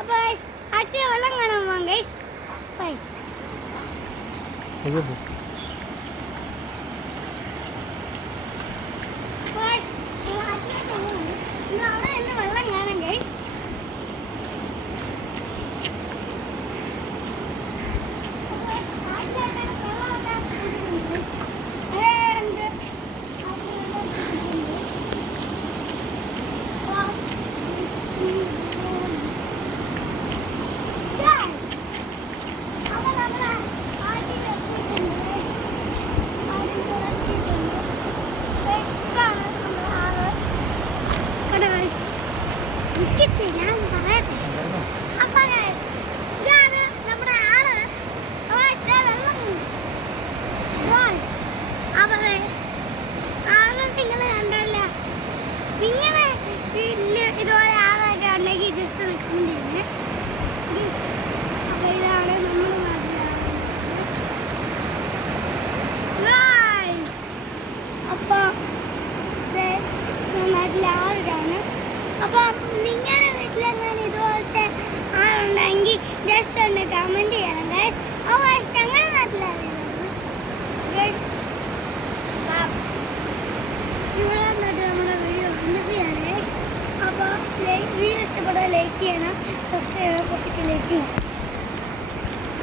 അപ്പോൾ ആട്ടിയ വെള്ളം കാണാൻ പോകാം ഗൈസ്. ബൈ. അവിടെ നിന്ന് വെള്ളം കാണാം ഗൈസ്. ഞാൻ പറയട്ടെ. അപ്പൊ ഇതാണ് നമ്മുടെ ആള്. അവരെ ആളെ നിങ്ങൾ കണ്ടല്ല. നിങ്ങളെ വീട്ടില് ഇതുപോലെ ആളൊക്കെ ഉണ്ടെങ്കിൽ ജസ്റ്റ് നിൽക്കുന്നുണ്ട്. അപ്പൊ ഇതാണ് നമ്മുടെ നാട്ടിലെ. അപ്പൊ നാട്ടിലെ ആളാണ്. അപ്പം നിങ്ങളുടെ വീട്ടിലെങ്ങനെ ഇതുപോലത്തെ ആളുണ്ടെങ്കിൽ ജസ്റ്റ് ഒന്ന് കമൻറ്റ് ചെയ്യണം ഗൈസ്. അപ്പോൾ ഞങ്ങളുടെ നാട്ടിലാണ് ഇവിടെ വന്നിട്ട് നമ്മുടെ വീഡിയോ കണ്ടിട്ടാണ്. അപ്പോൾ വീഡിയോ ഇഷ്ടപ്പെട്ടാൽ ലൈക്ക് ചെയ്യണം, സബ്സ്ക്രൈബ് ചെയ്യണം, ലൈക്ക് ചെയ്യണം.